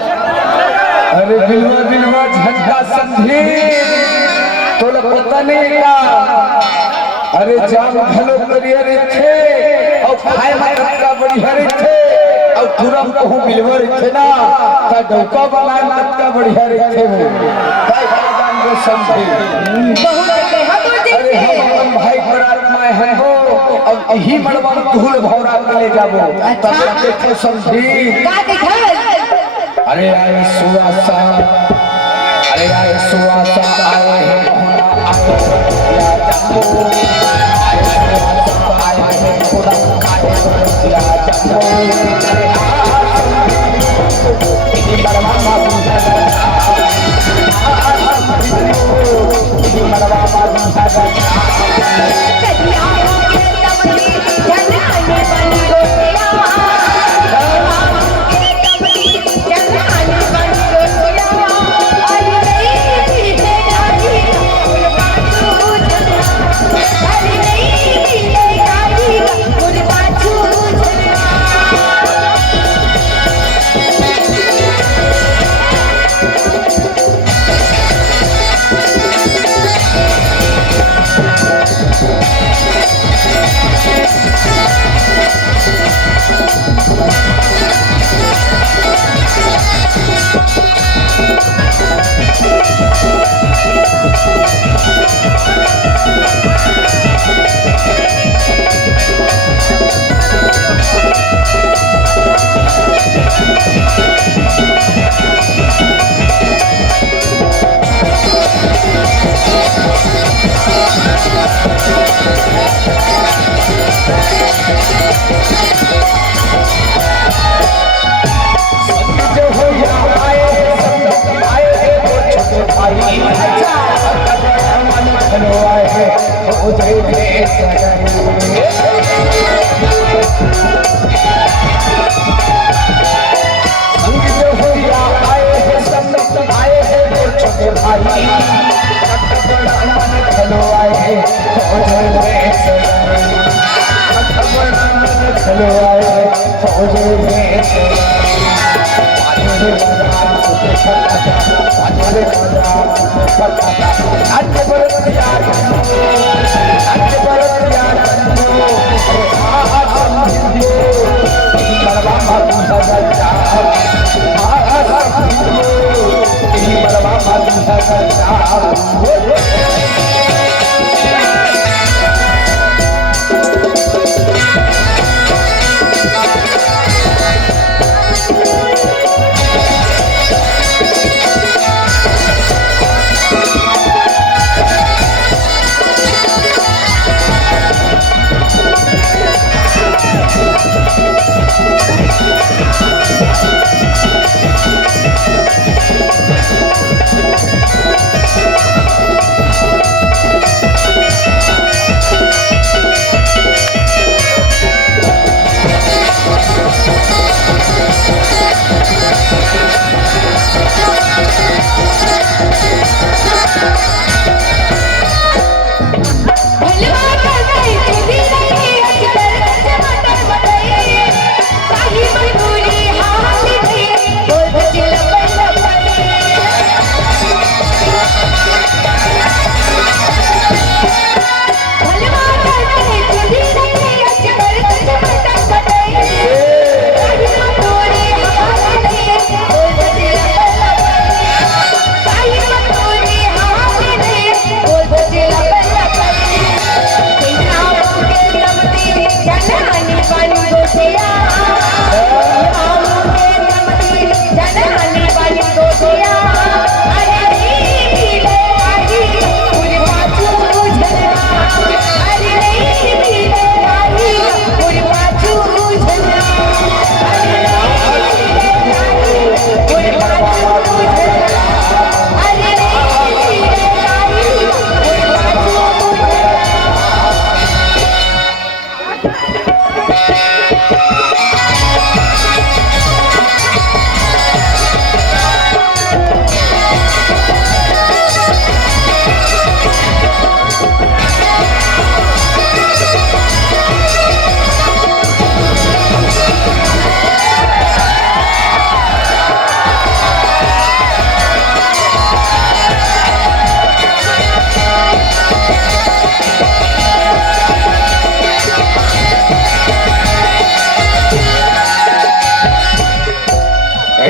अरे बिलवा बिलवा झटका संधि तोला पता नहीं का अरे जाम भलो करियर थे और खाए में कटका बड़ी हरे थे और पूरा कहूं बिलवर थे ना ता डौका बनाए कटका बड़ी हरे थे वो काय भगवान को संधि अरे हम भाई बरात में हैं हो अब यही बड़वा धूल भौरा ले जाबो तब देखो संधि का दिखावे अरे आए सुवासा अरे आए सुवासा आए हैं आए या जम्मू आए सुवासा आए हैं खुदा आए या जम्मू अरे ये मरवा मालूम है ये मरवा मालूम है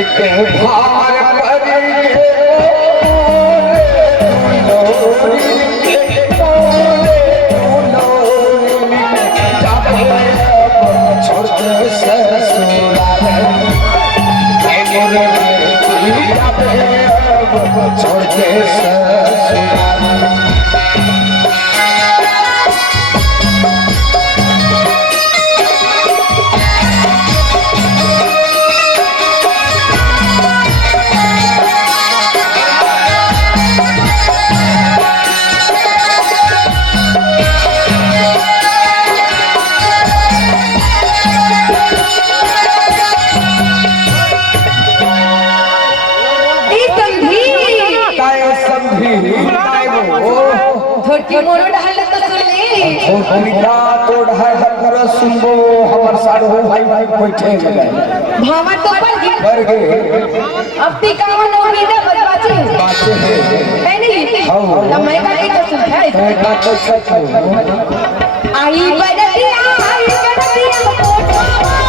इतने भार करिए छोड़ के थोड़ी मोरो ढाल तो सुनली भूमिका तो ढाल हर सुनबो हमर सारो भाई भाई बैठे लगे भावर तो पर गए अब टीका में उम्मीद है बाचे है नहीं हां मैं का के तो सुन है का तो सच आई बदलिया कोठा आई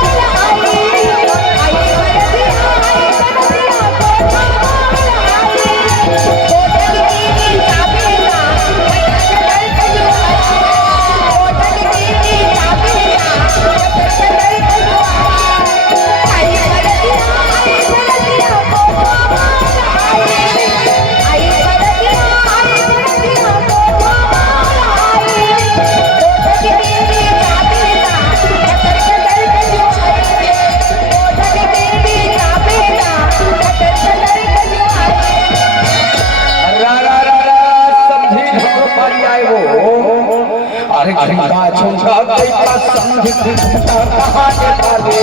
अरे झुमका झुमका कैसा संग झुमका कहाँ देता दे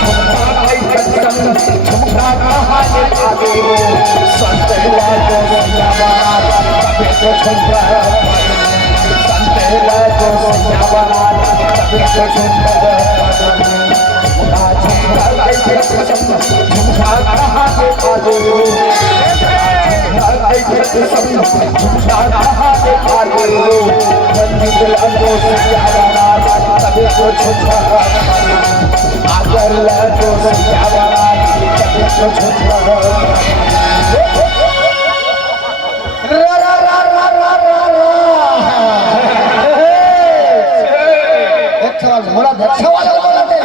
झुमका कैसा संग झुमका कहाँ देता दे संतेला को सियावारा तबे तो झुमका संतेला को सियावारा तबे तो झुमका झुमका कैसा संग झुमका कहाँ देता दे झुमका कहाँ देता दे तबे तो झुमका अगर लगो सियावारा तबे तो झुमका रा रा रा रा रा रा अच्छा मोरा अच्छा वाला बोला दे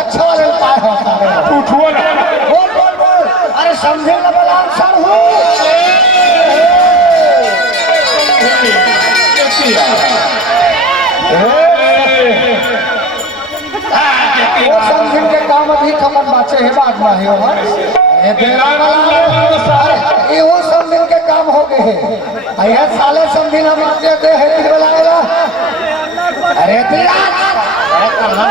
अच्छा वाला पाए होता है उठो ना बोल बोल बोल अरे समझे ना बोला सर हो वो समझिन के काम अभी खबर बाचे है बात ना है ये तेरा ये वो समझिन के काम हो गए हैं ये साले समझिन हम आते थे है बुलाएगा अरे तेरा अरे कहां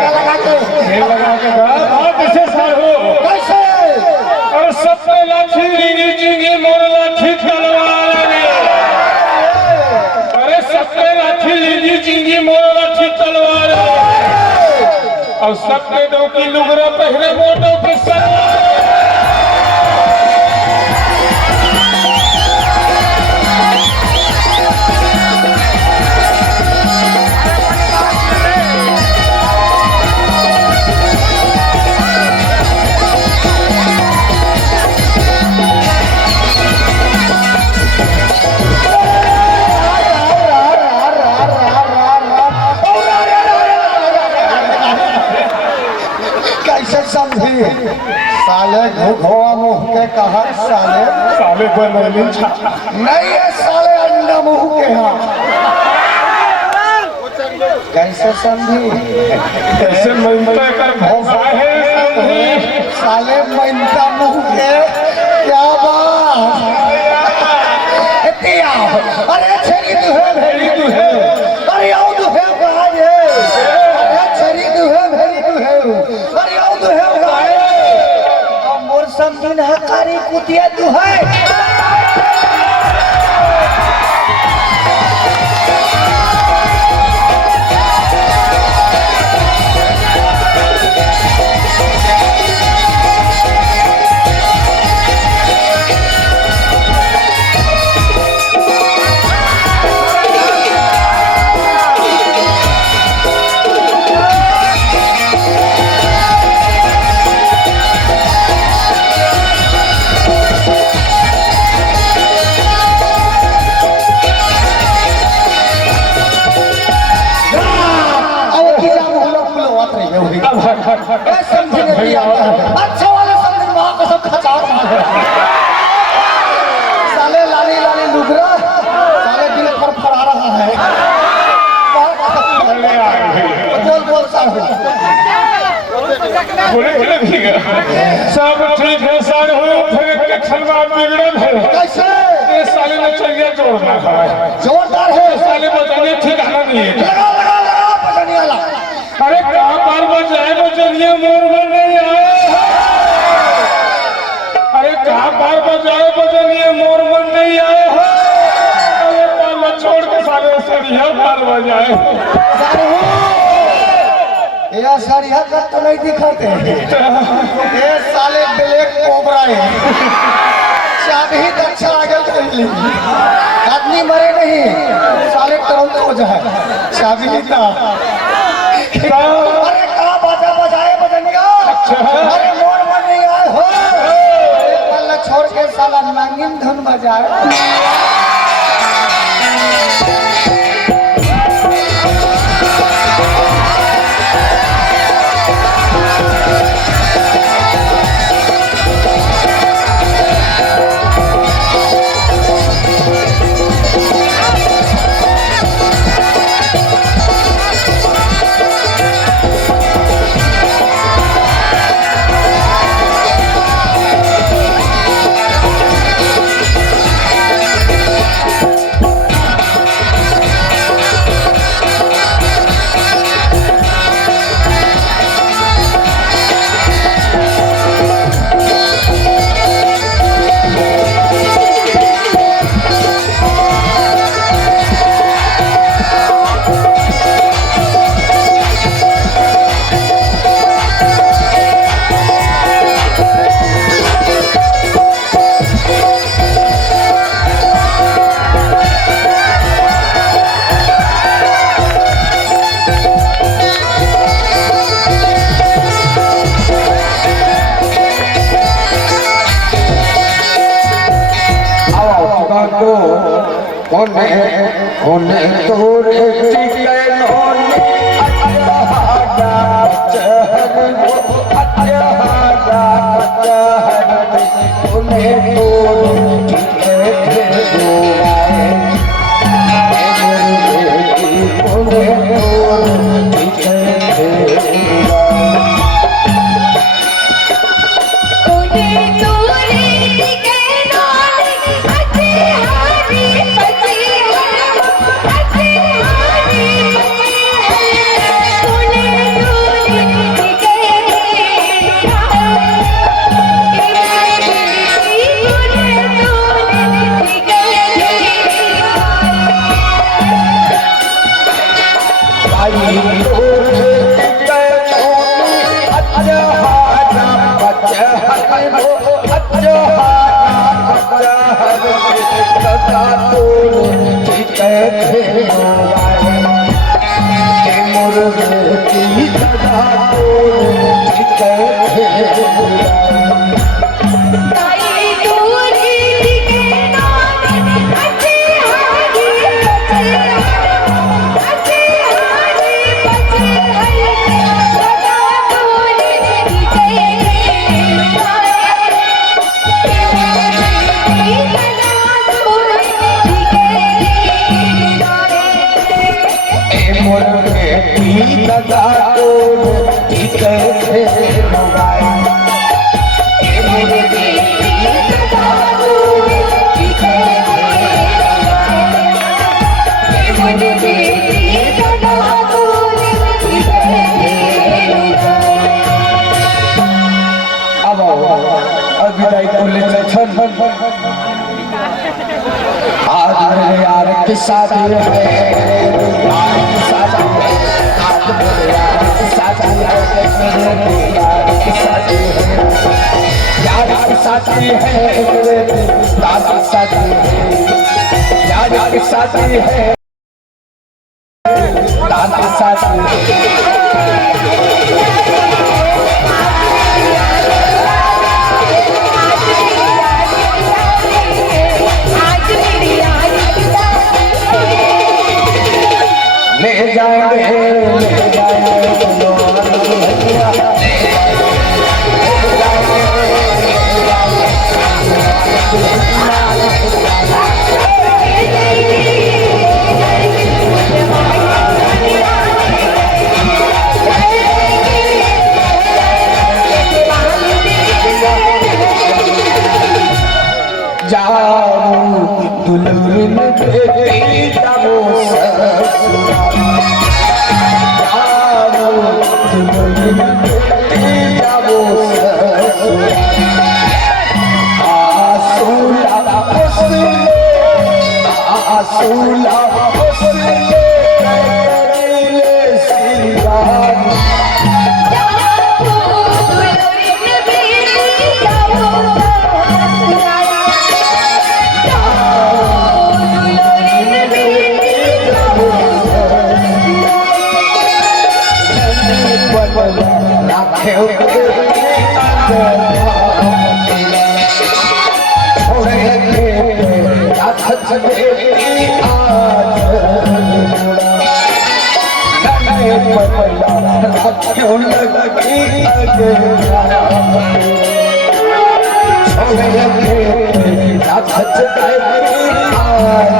लगा के कैसे सर हो कैसे और सबसे लाठी जिंदगी मोर लाठी तलवार अरे सबसे लाठी जिंदगी मोर लाठी तलवार और सबके दो की लुगरा पहरे मोटो के सलवार साले घोड़ा मुंह के कहा साले साले बनलिन छा नहीं है साले अंडा मुंह के हाँ कैसे समझी कैसे मनता कर भौसा है समझी साले मनता मुंह के क्या बात अरे छरी तू है भेरी तू है अरे आओ तू है भाई अरे छरी तू है भेरी तू है अरे आओ तू है भाई मोर समझिन हकारी कुतिया तू है ये समझने नहीं आता है। अच्छा वाले समझ में वहाँ का सब खचार मारे साले लाली लाली लुगरा साले दिल पर फरा रहा है बोल बोल साहब बोले ठीक है सब ठीक है सर हो फिर कक्षण में बिगड़न है कैसे ये साले ने चलिए जोड़ना है जोरदार है साले बजाने ठिकाना नहीं है लगा लगा लगा बजाने वाला अरे कहाँ पर बजाए बजरिए मोर में नहीं आए अरे कहाँ पर बजाए बजरिए मोर में नहीं आए अरे पाला छोड़ के साले सरिया पर बजाए यह सरिया का तो नहीं दिखाते ये साले ब्लैक कोबरा है चाबी अच्छा आगे कर ली आदमी मरे नहीं साले तुरंत हो जाए चाबी था अरे कहाँ बाजा बजाए बजनिया अरे मोर मन नहीं आए हो पल्ला छोड़ के साला नांगिन धुन बजाए होने तोरे टिके होने अजहादा चहर अजहादा चहर होने तोरे टिके होए होने तोरे टिके आज मेरे यार की शादी है यार की शादी है आज मेरे यार की शादी है मेरे यार की शादी है यार की शादी है मेरे दादा की शादी है यार की शादी है दादा की शादी है ले जाएंगे ले जाएंगे जाओ ससुरा जाओ दुल्हन बेटी जाओ ससुरा आसूला हुस्न करेले सिंगार क्यों लगी आज